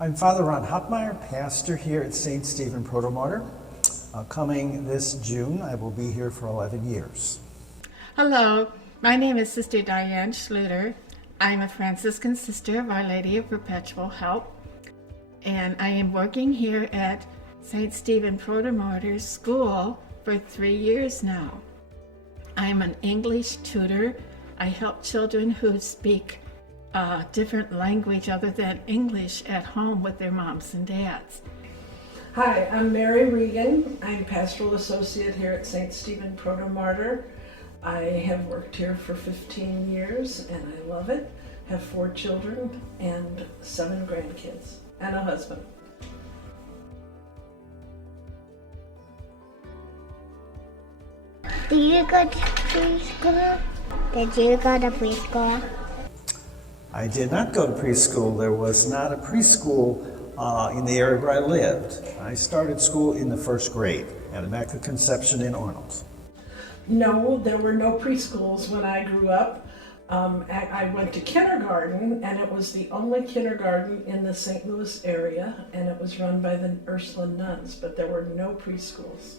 I'm Father Ron Hopmeyer, pastor here at St. Stephen Protomartyr. Coming this June, I will be here for 11 years. Hello, my name is Sister Diane Schluter. I'm a Franciscan sister of Our Lady of Perpetual Help, and I am working here at St. Stephen Protomartyr School for 3 years now. I'm an English tutor. I help children who speak a different language other than English at home with their moms and dads. Hi, I'm Mary Regan. I'm pastoral associate here at St. Stephen Protomartyr. I have worked here for 15 years and I love it. Have 4 children and 7 grandkids and a husband. Do you go to preschool? Did you go to preschool? I did not go to preschool. There was not a preschool in the area where I lived. I started school in the 1st grade at Immaculate Conception in Arnold. No, there were no preschools when I grew up. I went to kindergarten, and it was the only kindergarten in the St. Louis area, and it was run by the Ursuline nuns, but there were no preschools.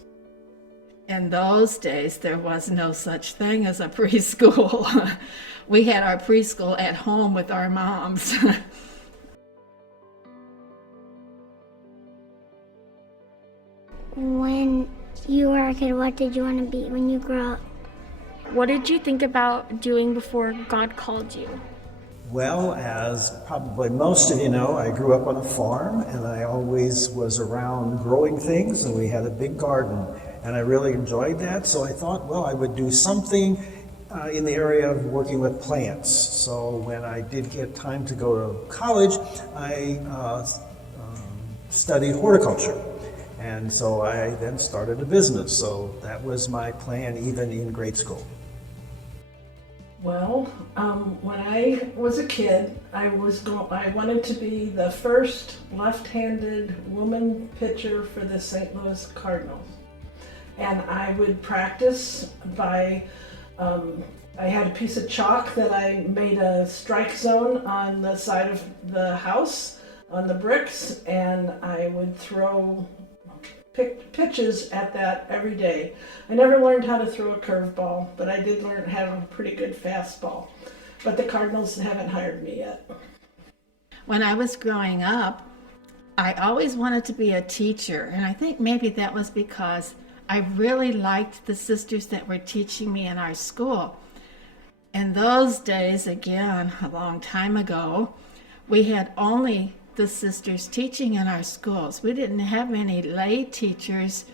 In those days, there was no such thing as a preschool. We had our preschool at home with our moms. When you were a kid, what did you want to be when you grew up? What did you think about doing before God called you? Well, as probably most of you know, I grew up on a farm and I always was around growing things, and we had a big garden and I really enjoyed that. So I thought, well, I would do something in the area of working with plants. So when I did get time to go to college, I studied horticulture. And so I then started a business. So that was my plan even in grade school. Well, when I was a kid, I wanted to be the first left-handed woman pitcher for the St. Louis Cardinals. And I would practice by, I had a piece of chalk that I made a strike zone on the side of the house, on the bricks, and I would throw pitches at that every day. I never learned how to throw a curveball, but I did learn how to have a pretty good fastball. But the Cardinals haven't hired me yet. When I was growing up, I always wanted to be a teacher, and I think maybe that was because I really liked the sisters that were teaching me in our school. In those days, again, a long time ago, we had only the sisters teaching in our schools. We didn't have any lay teachers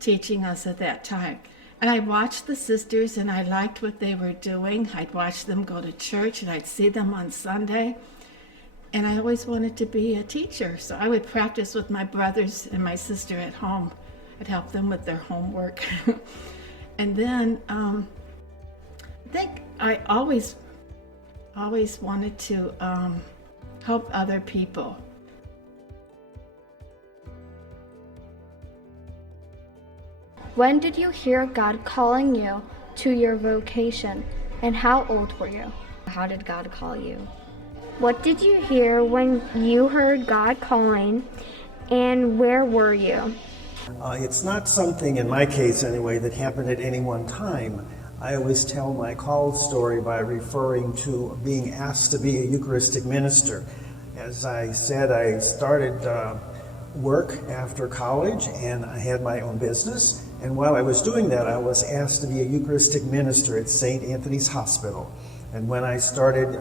teaching us at that time. And I watched the sisters and I liked what they were doing. I'd watch them go to church and I'd see them on Sunday. And I always wanted to be a teacher. So I would practice with my brothers and my sister at home. I'd help them with their homework. And then I think I always wanted to help other people. When did you hear God calling you to your vocation, and how old were you? How did God call you? What did you hear when you heard God calling, and where were you? It's not something, in my case anyway, that happened at any one time. I always tell my call story by referring to being asked to be a Eucharistic minister. As I said, I started work after college and I had my own business. And while I was doing that, I was asked to be a Eucharistic minister at St. Anthony's Hospital. And when I started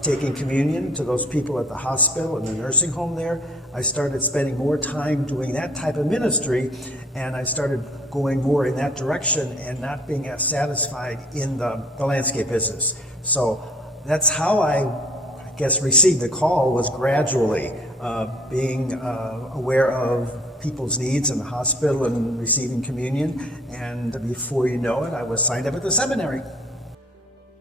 taking communion to those people at the hospital and the nursing home there, I started spending more time doing that type of ministry, and I started going more in that direction and not being as satisfied in the landscape business. So that's how I guess received the call, was gradually being aware of people's needs in the hospital and receiving communion. And before you know it, I was signed up at the seminary.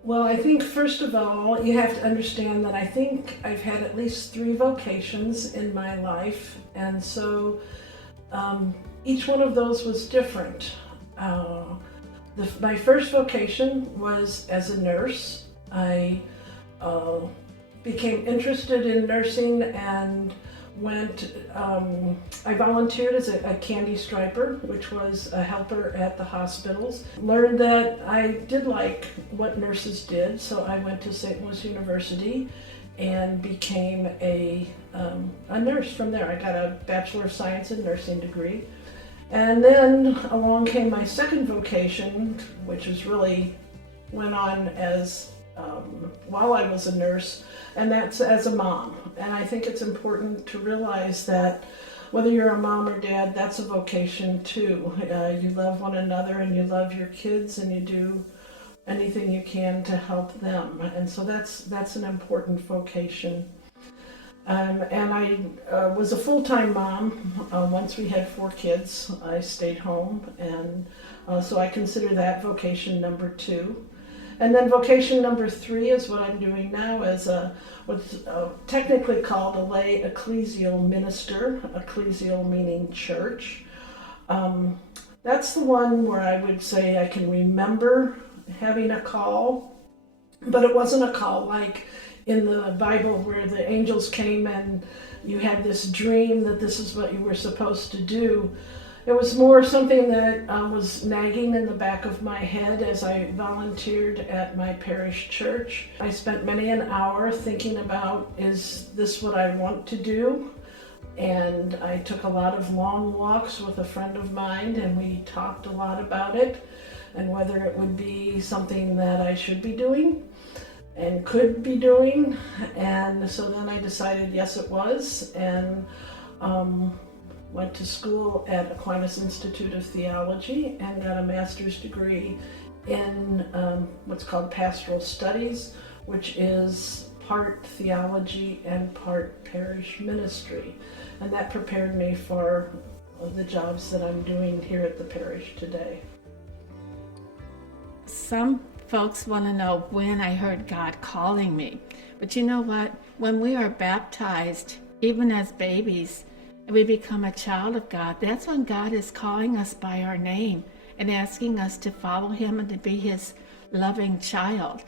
Well, I think first of all, you have to understand that I think I've had at least 3 vocations in my life, and so each one of those was different. My first vocation was as a nurse. I became interested in nursing and I volunteered as a candy striper, which was a helper at the hospitals. Learned that I did like what nurses did, so I went to St. Louis University and became a nurse from there. I got a Bachelor of Science in Nursing degree. And then along came my second vocation, which was really went on as while I was a nurse, and that's as a mom. And I think it's important to realize that whether you're a mom or dad, that's a vocation too. You love one another and you love your kids and you do anything you can to help them. And so that's an important vocation. And I was a full-time mom. Once we had 4 kids, I stayed home, and so I consider that vocation number 2. And then vocation number 3 is what I'm doing now as what's technically called a lay ecclesial minister, ecclesial meaning church. That's the one where I would say I can remember having a call, but it wasn't a call like in the Bible where the angels came and you had this dream that this is what you were supposed to do. It was more something that was nagging in the back of my head as I volunteered at my parish church. I spent many an hour thinking about, is this what I want to do? And I took a lot of long walks with a friend of mine, and we talked a lot about it and whether it would be something that I should be doing and could be doing. And so then I decided yes it was, and went to school at Aquinas Institute of Theology and got a master's degree in what's called pastoral studies, which is part theology and part parish ministry. And that prepared me for the jobs that I'm doing here at the parish today. Some folks want to know when I heard God calling me. But you know what? When we are baptized, even as babies, and we become a child of God, that's when God is calling us by our name and asking us to follow him and to be his loving child.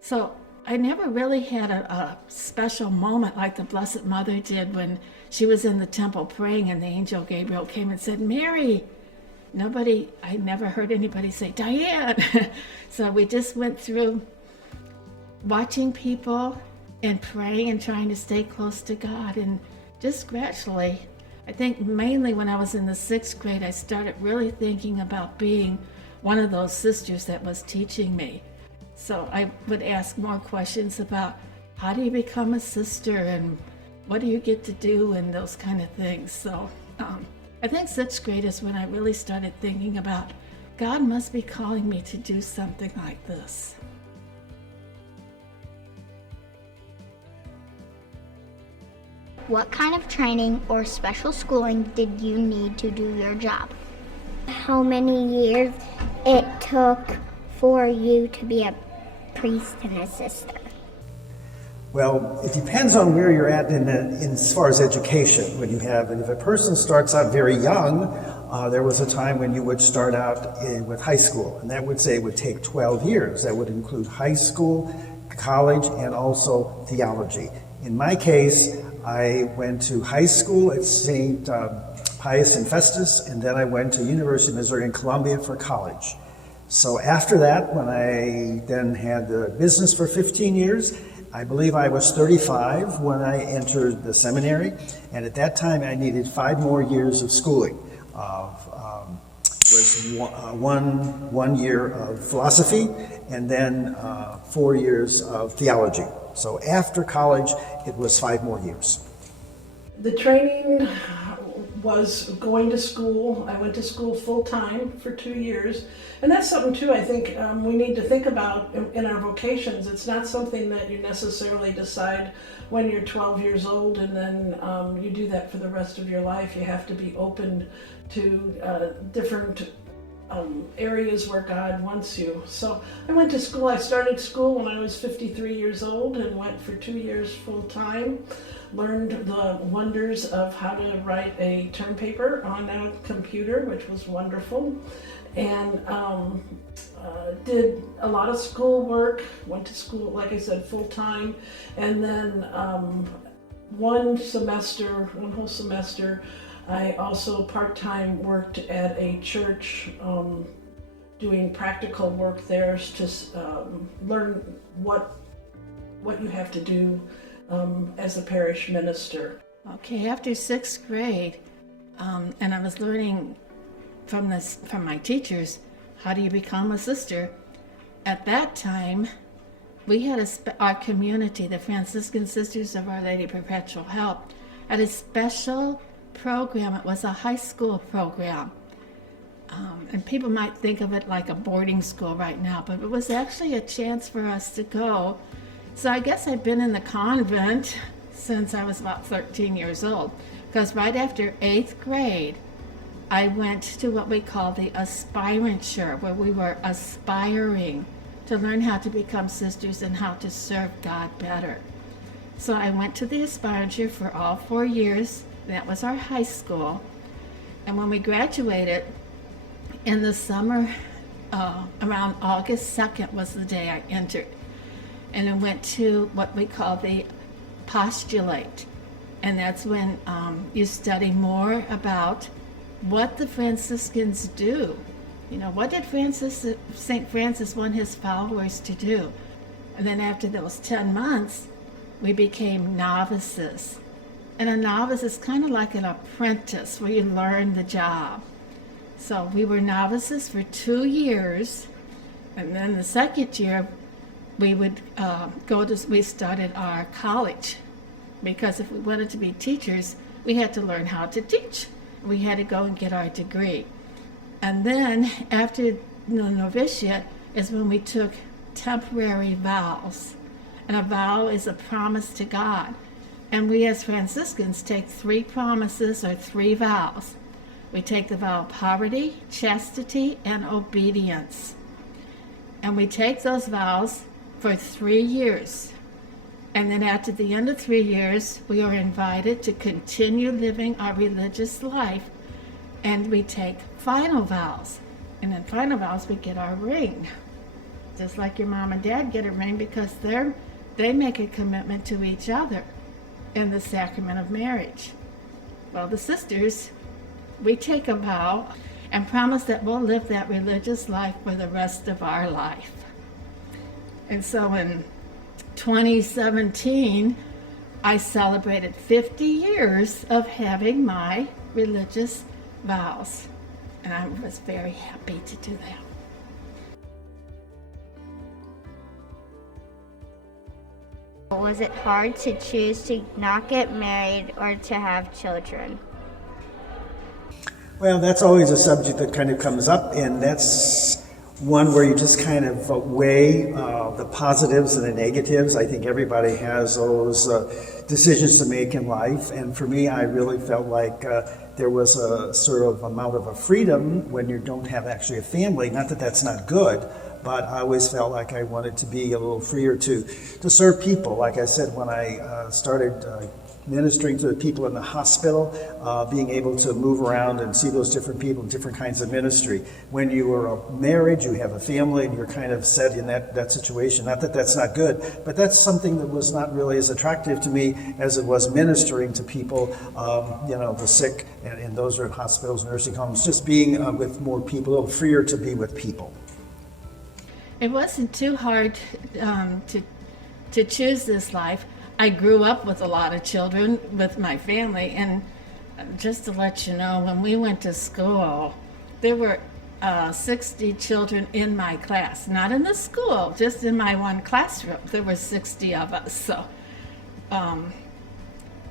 So I never really had a special moment like the Blessed Mother did when she was in the temple praying and the angel Gabriel came and said, Mary. I never heard anybody say, Diane. So we just went through watching people and praying and trying to stay close to God. And just gradually, I think mainly when I was in the 6th grade, I started really thinking about being one of those sisters that was teaching me. So I would ask more questions about how do you become a sister and what do you get to do and those kind of things. So I think 6th grade is when I really started thinking about God must be calling me to do something like this. What kind of training or special schooling did you need to do your job? How many years it took for you to be a priest and a sister? Well, it depends on where you're at in as far as education. If a person starts out very young, there was a time when you would start out with high school, and that would say it would take 12 years. That would include high school, college, and also theology. In my case, I went to high school at St. Pius and Festus, and then I went to University of Missouri in Columbia for college. So after that, when I then had the business for 15 years, I believe I was 35 when I entered the seminary, and at that time I needed 5 more years of schooling. Was one year of philosophy, and then 4 years of theology. So after college, it was 5 more years. The training was going to school. I went to school full-time for 2 years. And that's something too I think we need to think about in our vocations. It's not something that you necessarily decide when you're 12 years old and then you do that for the rest of your life. You have to be open to different areas where God wants you. So I went to school. I started school when I was 53 years old and went for 2 years full time. Learned the wonders of how to write a term paper on a computer, which was wonderful. And did a lot of school work, went to school, like I said, full time. And then one whole semester, I also part-time worked at a church doing practical work there to learn what you have to do as a parish minister. Okay, after sixth grade, and I was learning from my teachers, how do you become a sister? At that time, we had our community, the Franciscan Sisters of Our Lady Perpetual Help, had a special program. It was a high school program. And people might think of it like a boarding school right now, but it was actually a chance for us to go. So I guess I've been in the convent since I was about 13 years old, because right after 8th grade, I went to what we call the aspiranture, where we were aspiring to learn how to become sisters and how to serve God better. So I went to the aspiranture for all 4 years. That was our high school. And when we graduated in the summer, around August 2nd was the day I entered. And I went to what we call the postulate. And that's when you study more about what the Franciscans do. You know, what did St. Francis want his followers to do? And then after those 10 months, we became novices. And a novice is kind of like an apprentice where you learn the job. So we were novices for 2 years. And then the second year, we would we started our college. Because if we wanted to be teachers, we had to learn how to teach. We had to go and get our degree. And then after the novitiate is when we took temporary vows. And a vow is a promise to God. And we as Franciscans take 3 promises or 3 vows. We take the vow of poverty, chastity, and obedience. And we take those vows for 3 years. And then after the end of 3 years, we are invited to continue living our religious life, and we take final vows. And in final vows, we get our ring. Just like your mom and dad get a ring, because they make a commitment to each other in the sacrament of marriage. Well, the sisters, we take a vow and promise that we'll live that religious life for the rest of our life. And so in 2017, I celebrated 50 years of having my religious vows. And I was very happy to do that. Was it hard to choose to not get married or to have children? Well, that's always a subject that kind of comes up, and that's one where you just kind of weigh the positives and the negatives. I think everybody has those decisions to make in life, and for me, I really felt like there was a sort of amount of a freedom when you don't have actually a family. Not that that's not good, but I always felt like I wanted to be a little freer to serve people. Like I said, when I started ministering to the people in the hospital, being able to move around and see those different people, different kinds of ministry. When you are married, you have a family, and you're kind of set in that situation. Not that that's not good, but that's something that was not really as attractive to me as it was ministering to people, the sick, and those are in hospitals, nursing homes, just being with more people, a little freer to be with people. It wasn't too hard to choose this life. I grew up with a lot of children with my family, and just to let you know, when we went to school, there were 60 children in my class. Not in the school, just in my one classroom. There were 60 of us. So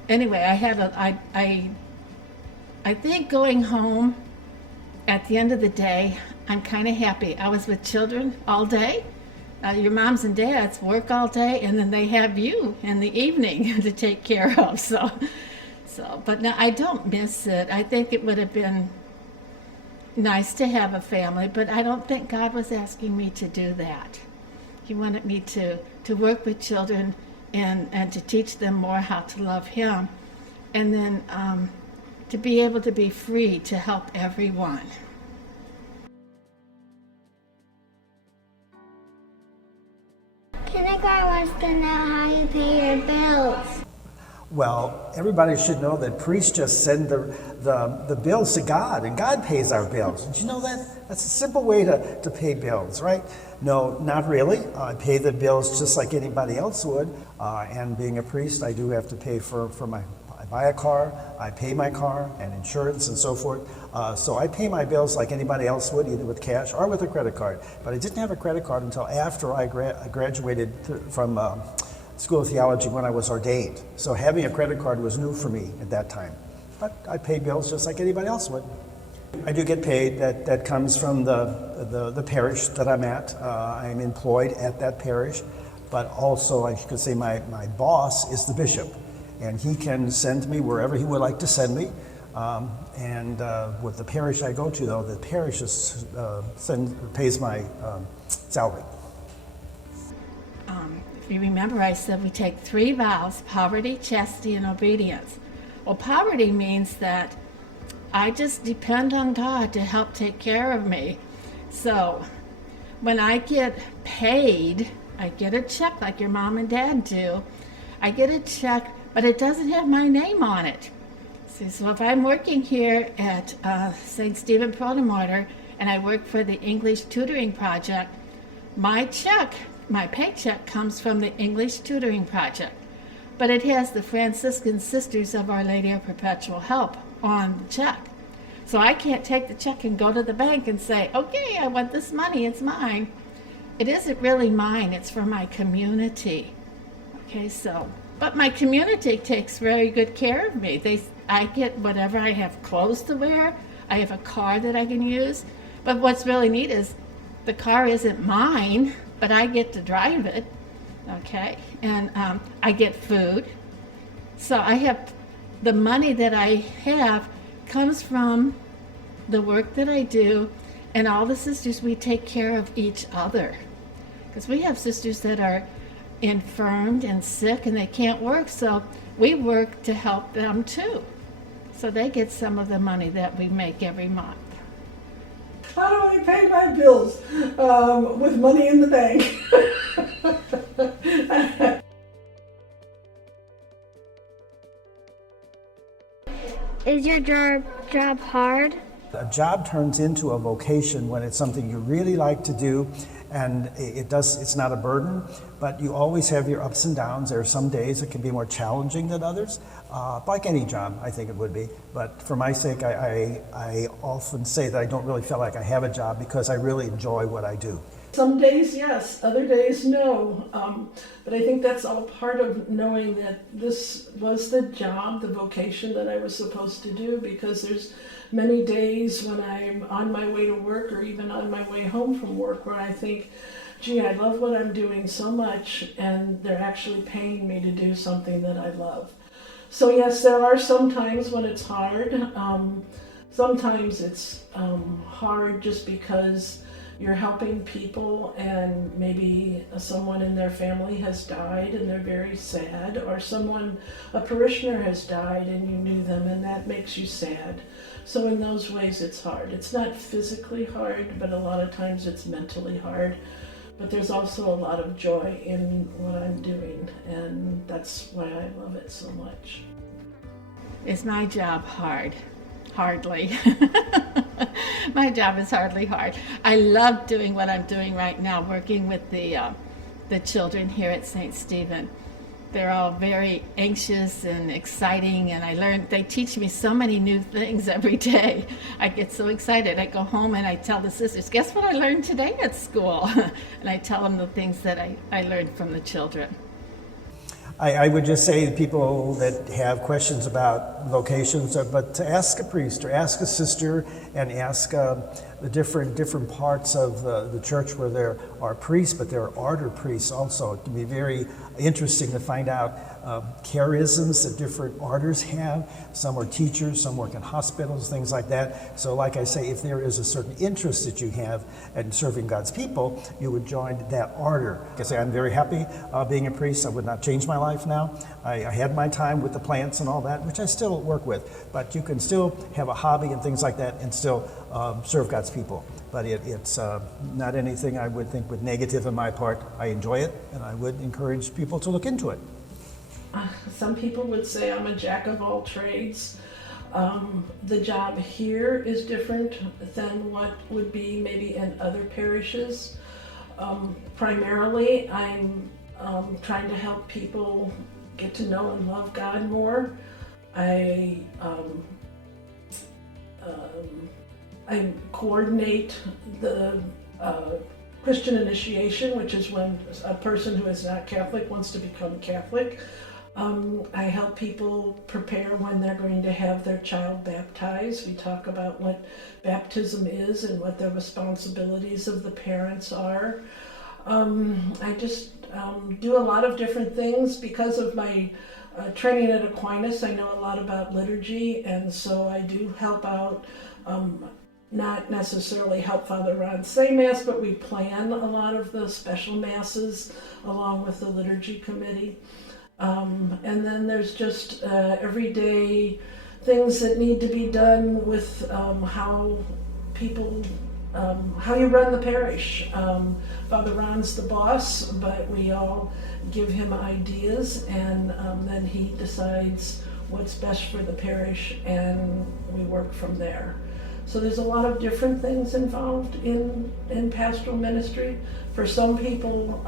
anyway, I think going home at the end of the day, I'm kind of happy. I was with children all day. Your moms and dads work all day, and then they have you in the evening to take care of. So, but no, I don't miss it. I think it would have been nice to have a family, but I don't think God was asking me to do that. He wanted me to work with children and to teach them more how to love Him, and then to be able to be free to help everyone. Kindergarten wants to know how you pay your bills. Well, everybody should know that priests just send the bills to God, and God pays our bills. Did you know that? That's a simple way to pay bills, right? No, not really. I pay the bills just like anybody else would. And being a priest, I do have to pay for I buy a car, I pay my car, and insurance and so forth. So I pay my bills like anybody else would, either with cash or with a credit card. But I didn't have a credit card until after I graduated from School of Theology when I was ordained. So having a credit card was new for me at that time. But I pay bills just like anybody else would. I do get paid. That comes from the parish that I'm at. I'm employed at that parish. But also, I could say my boss is the bishop. And he can send me wherever he would like to send me. With the parish I go to, though, the parish pays my salary. If you remember, I said we take 3 vows: poverty, chastity, and obedience. Well, poverty means that I just depend on God to help take care of me. So when I get paid, I get a check like your mom and dad do. I get a check, but it doesn't have my name on it. See, so if I'm working here at St. Stephen Protomartyr and I work for the English Tutoring Project, my paycheck comes from the English Tutoring Project, but it has the Franciscan Sisters of Our Lady of Perpetual Help on the check. So I can't take the check and go to the bank and say, okay, I want this money, it's mine. It isn't really mine, it's for my community. Okay, but my community takes very good care of me. I get whatever. I have clothes to wear, I have a car that I can use, but what's really neat is the car isn't mine, but I get to drive it, okay? And I get food. So I have, the money that I have comes from the work that I do, and all the sisters, we take care of each other. Because we have sisters that are infirmed and sick and they can't work, so we work to help them too. So they get some of the money that we make every month. How do I pay my bills? With money in the bank. Is your job hard? A job turns into a vocation when it's something you really like to do, and it's not a burden, but you always have your ups and downs. There are some days it can be more challenging than others, like any job, I think it would be. But for my sake, I often say that I don't really feel like I have a job because I really enjoy what I do. Some days, yes. Other days, no. But I think that's all part of knowing that this was the job, the vocation that I was supposed to do, because there's many days when I'm on my way to work or even on my way home from work where I think, gee, I love what I'm doing so much, and they're actually paying me to do something that I love. So yes, there are some times when it's hard. Sometimes it's hard just because you're helping people and maybe someone in their family has died and they're very sad, or a parishioner has died and you knew them and that makes you sad. So in those ways it's hard. It's not physically hard, but a lot of times it's mentally hard. But there's also a lot of joy in what I'm doing, and that's why I love it so much. Is my job hard? Hardly. My job is hardly hard. I love doing what I'm doing right now, working with the children here at St. Stephen. They're all very anxious and exciting, and they teach me so many new things every day. I get so excited. I go home and I tell the sisters, guess what I learned today at school? And I tell them the things that I learned from the children. I would just say to people that have questions about vocations, but to ask a priest or ask a sister and ask the different parts of the church where they're are priests, but there are order priests also. It can be very interesting to find out charisms that different orders have. Some are teachers, some work in hospitals, things like that. So like I say, if there is a certain interest that you have in serving God's people, you would join that order. Like I say, I'm very happy being a priest. I would not change my life now. I had my time with the plants and all that, which I still work with, but you can still have a hobby and things like that and still serve God's people. But it's not anything I would think with negative on my part. I enjoy it, and I would encourage people to look into it. Some people would say I'm a jack of all trades. The job here is different than what would be maybe in other parishes. Primarily, I'm trying to help people get to know and love God more. I coordinate the Christian initiation, which is when a person who is not Catholic wants to become Catholic. I help people prepare when they're going to have their child baptized. We talk about what baptism is and what the responsibilities of the parents are. I just do a lot of different things because of my training at Aquinas. I know a lot about liturgy, and so I do help out. Not necessarily help Father Ron say Mass, but we plan a lot of the special Masses along with the liturgy committee. And then there's just everyday things that need to be done with how people, how you run the parish. Father Ron's the boss, but we all give him ideas, and then he decides what's best for the parish, and we work from there. So there's a lot of different things involved in pastoral ministry. For some people,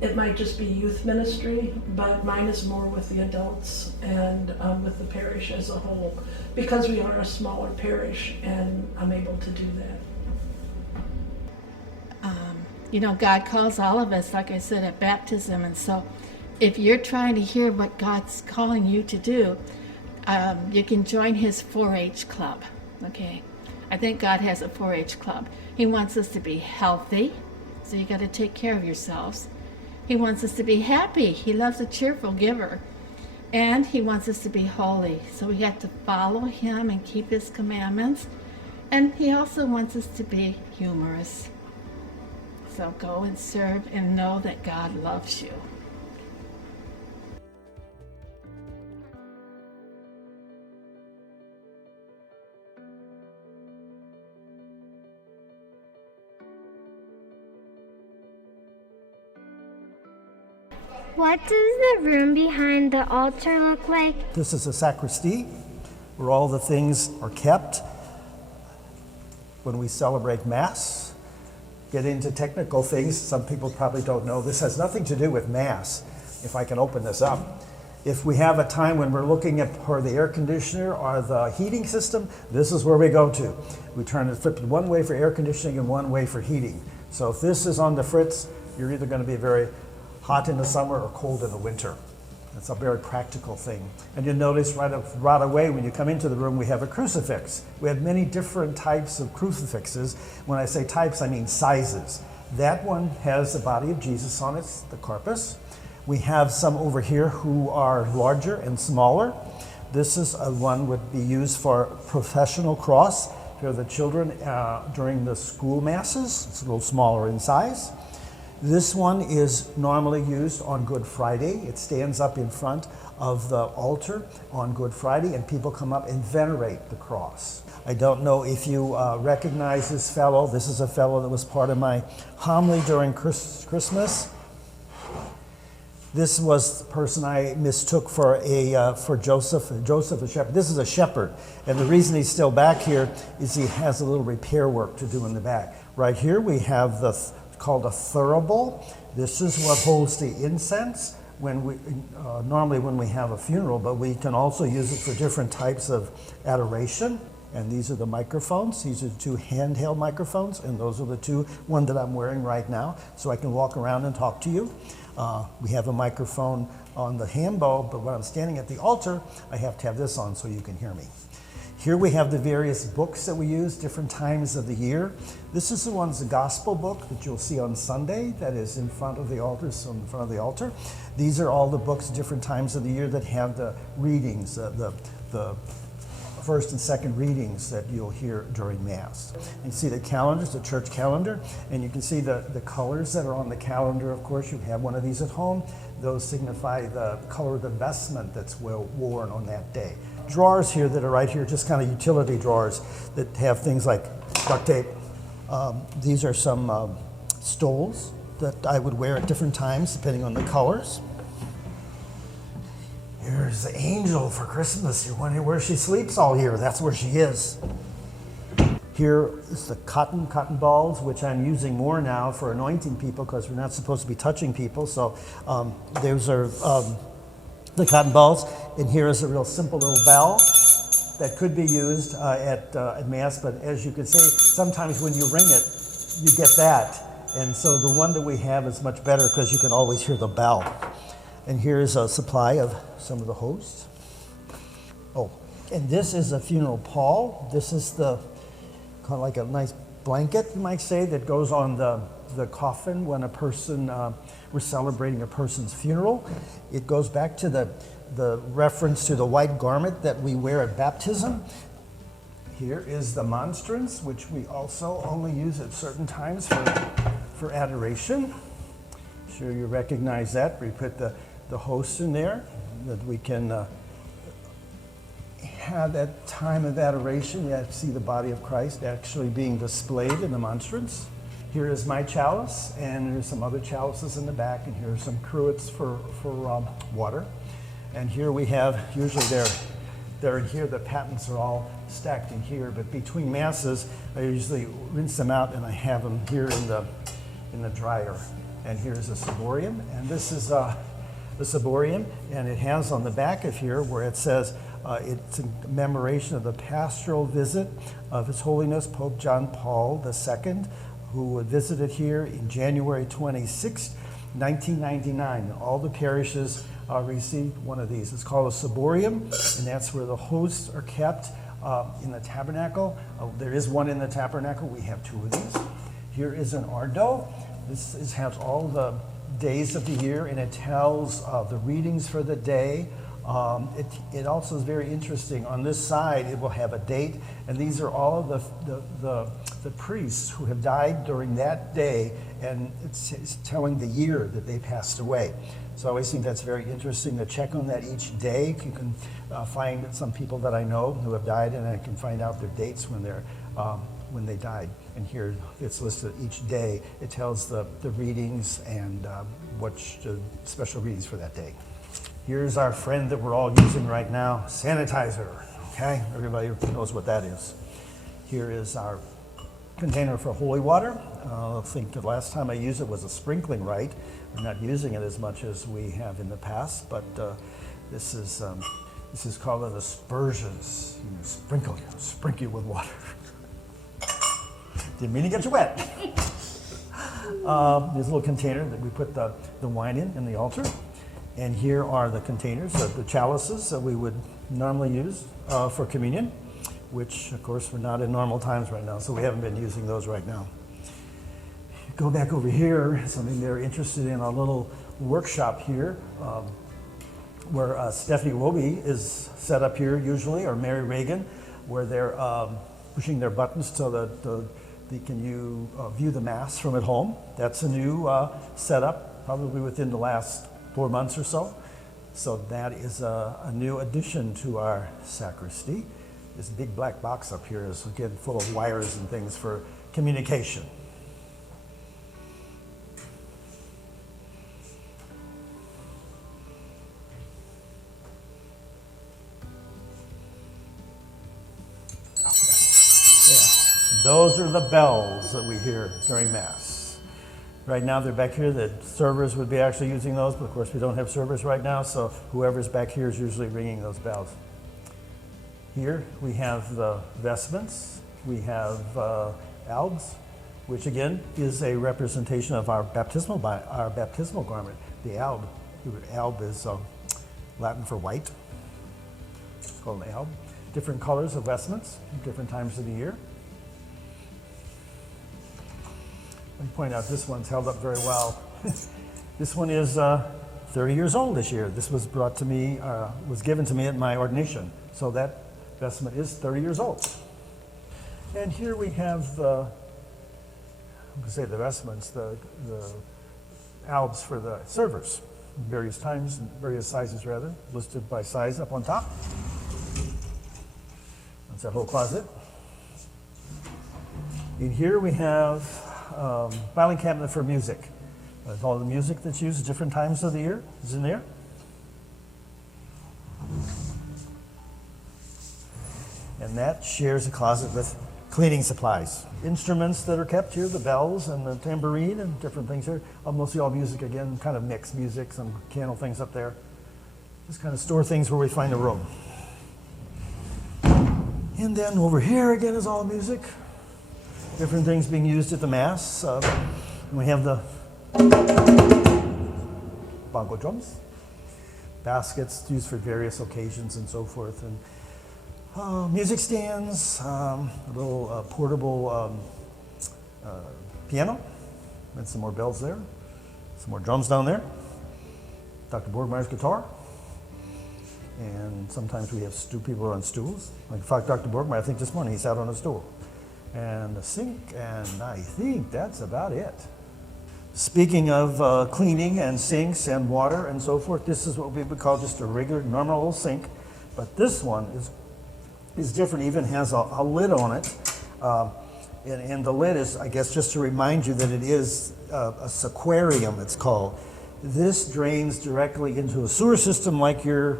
it might just be youth ministry, but mine is more with the adults and with the parish as a whole, because we are a smaller parish, and I'm able to do that. You know, God calls all of us, like I said, at baptism, and so if you're trying to hear what God's calling you to do, you can join his 4-H club, okay? I think God has a 4-H club. He wants us to be healthy, so you got to take care of yourselves. He wants us to be happy. He loves a cheerful giver. And he wants us to be holy, so we have to follow him and keep his commandments. And he also wants us to be humorous. So go and serve and know that God loves you. What does the room behind the altar look like? This is a sacristy, where all the things are kept when we celebrate Mass. Get into technical things. Some people probably don't know. This has nothing to do with Mass, if I can open this up. If we have a time when we're looking at for the air conditioner or the heating system, this is where we go to. We turn it, flip it one way for air conditioning and one way for heating. So if this is on the fritz, you're either going to be very hot in the summer or cold in the winter. It's a very practical thing. And you'll notice right away when you come into the room, we have a crucifix. We have many different types of crucifixes. When I say types, I mean sizes. That one has the body of Jesus on it, the corpus. We have some over here who are larger and smaller. This is one would be used for professional cross. Here the children during the school masses. It's a little smaller in size. This one is normally used on Good Friday. It stands up in front of the altar on Good Friday, and people come up and venerate the cross. I don't know if you recognize this fellow. This is a fellow that was part of my homily during Christmas. This was the person I mistook for Joseph the shepherd. This is a shepherd, and the reason he's still back here is he has a little repair work to do in the back. Right here we have called a thurible. This is what holds the incense when we normally when we have a funeral, but we can also use it for different types of adoration. And these are the microphones. These are the two handheld microphones, and those are the one that I'm wearing right now, so I can walk around and talk to you. We have a microphone on the handbow, but when I'm standing at the altar, I have to have this on so you can hear me. Here we have the various books that we use, different times of the year. This is the gospel book that you'll see on Sunday, that is in front of the altar, so in front of the altar. These are all the books, different times of the year that have the readings, the first and second readings that you'll hear during Mass. You see the calendars, the church calendar, and you can see the colors that are on the calendar. Of course, you have one of these at home. Those signify the color of the vestment that's worn on that day. Drawers here that are right here, just kind of utility drawers that have things like duct tape. These are some stoles that I would wear at different times depending on the colors. Here's the angel for Christmas. You're wondering where she sleeps all year. That's where she is. Here is the cotton balls, which I'm using more now for anointing people because we're not supposed to be touching people. So those are the cotton balls. And here is a real simple little bell that could be used at Mass. But as you can see, sometimes when you ring it, you get that. And so the one that we have is much better because you can always hear the bell. And here's a supply of some of the hosts. Oh, and this is a funeral pall. This is the kind of like a nice blanket, you might say, that goes on the coffin when a person, we're celebrating a person's funeral. It goes back to the reference to the white garment that we wear at baptism. Here is the monstrance, which we also only use at certain times for adoration. Sure you recognize that. We put the hosts in there that we can have that time of adoration. You see the body of Christ actually being displayed in the monstrance. Here is my chalice, and there's some other chalices in the back, and here are some cruets for water. And here we have, usually they're in here, the patens are all stacked in here, but between Masses, I usually rinse them out and I have them here in the dryer. And here's a ciborium, and this is the ciborium, and it has on the back of here where it says it's in commemoration of the pastoral visit of His Holiness Pope John Paul II, who visited here in January 26, 1999. And all the parishes received one of these. It's called a ciborium, and that's where the hosts are kept in the tabernacle. There is one in the tabernacle. We have two of these. Here is an ordo. This has all the days of the year, and it tells the readings for the day. It also is very interesting. On this side, it will have a date, and these are all of the priests who have died during that day, and it's telling the year that they passed away. So I always think that's very interesting to check on that each day. You can find some people that I know who have died, and I can find out their dates when they died. And here it's listed each day. It tells the readings and what special readings for that day. Here's our friend that we're all using right now, sanitizer. Okay, everybody knows what that is. Here is our container for holy water. I think the last time I used it was a sprinkling rite. We're not using it as much as we have in the past, but this is called an aspersions. Sprinkle you with water. Didn't mean to get you wet. There's a little container that we put the wine in the altar. And here are the containers, the chalices that we would normally use for communion, which of course we're not in normal times right now, so we haven't been using those right now. Go back over here, something they're interested in, a little workshop here where Stephanie Wobe is set up here usually, or Mary Reagan, where they're pushing their buttons so that they can view the Mass from at home. That's a new setup, probably within the last 4 months or so. So that is a new addition to our sacristy. This big black box up here is again full of wires and things for communication. Those are the bells that we hear during Mass. Right now they're back here. The servers would be actually using those, but of course we don't have servers right now, so whoever's back here is usually ringing those bells. Here we have the vestments. We have albs, which again is a representation of our baptismal garment. The alb is Latin for white. It's called an alb. different colors of vestments, different times of the year. Let me point out this one's held up very well. This one is 30 years old this year. This was brought to me, was given to me at my ordination. So that vestment is 30 years old. And here we have the, I'm going to say the vestments, the albs for the servers, various times, various sizes rather, listed by size up on top. That's our whole closet. In here we have filing cabinet for music. With all the music that's used at different times of the year is in there. And that shares a closet with cleaning supplies. Instruments that are kept here, the bells and the tambourine and different things here. Mostly all music again, kind of mixed music, some piano things up there. Just kind of store things where we find a room. And then over here again is all music. Different things being used at the Mass. And we have the bongo drums, baskets used for various occasions and so forth, and music stands, a little portable piano, and some more bells there, some more drums down there, Dr. Borgmeyer's guitar, and sometimes we have people on stools. Like in fact, Dr. Borgmeyer, I think this morning he sat on a stool, and a sink, and I think that's about it. Speaking of cleaning and sinks and water and so forth, this is what we would call just a regular, normal old sink. But this one is different, even has a lid on it. And the lid is, I guess, just to remind you that it is a sacquarium, it's called. This drains directly into a sewer system like your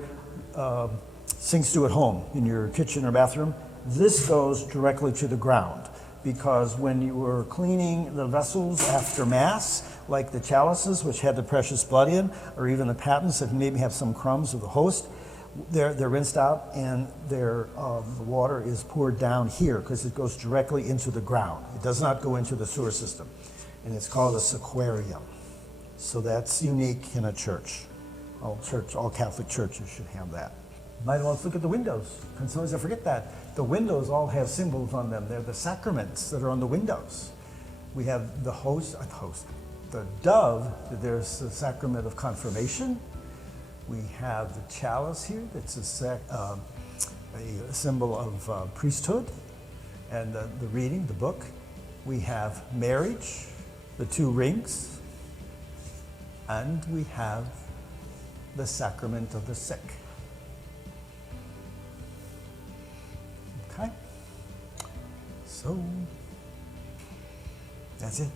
sinks do at home, in your kitchen or bathroom. This goes directly to the ground. Because when you were cleaning the vessels after Mass, like the chalices, which had the precious blood in, or even the patens that maybe have some crumbs of the host, they're rinsed out, and the water is poured down here because it goes directly into the ground. It does not go into the sewer system, and it's called a sacquarium. So that's unique in a church. All Catholic churches should have that. Might want to look at the windows, because sometimes I forget that. The windows all have symbols on them. They're the sacraments that are on the windows. We have the the dove, there's the sacrament of confirmation. We have the chalice here, that's a symbol of priesthood, and the reading, the book. We have marriage, the 2 rings, and we have the sacrament of the sick. Okay, so that's it.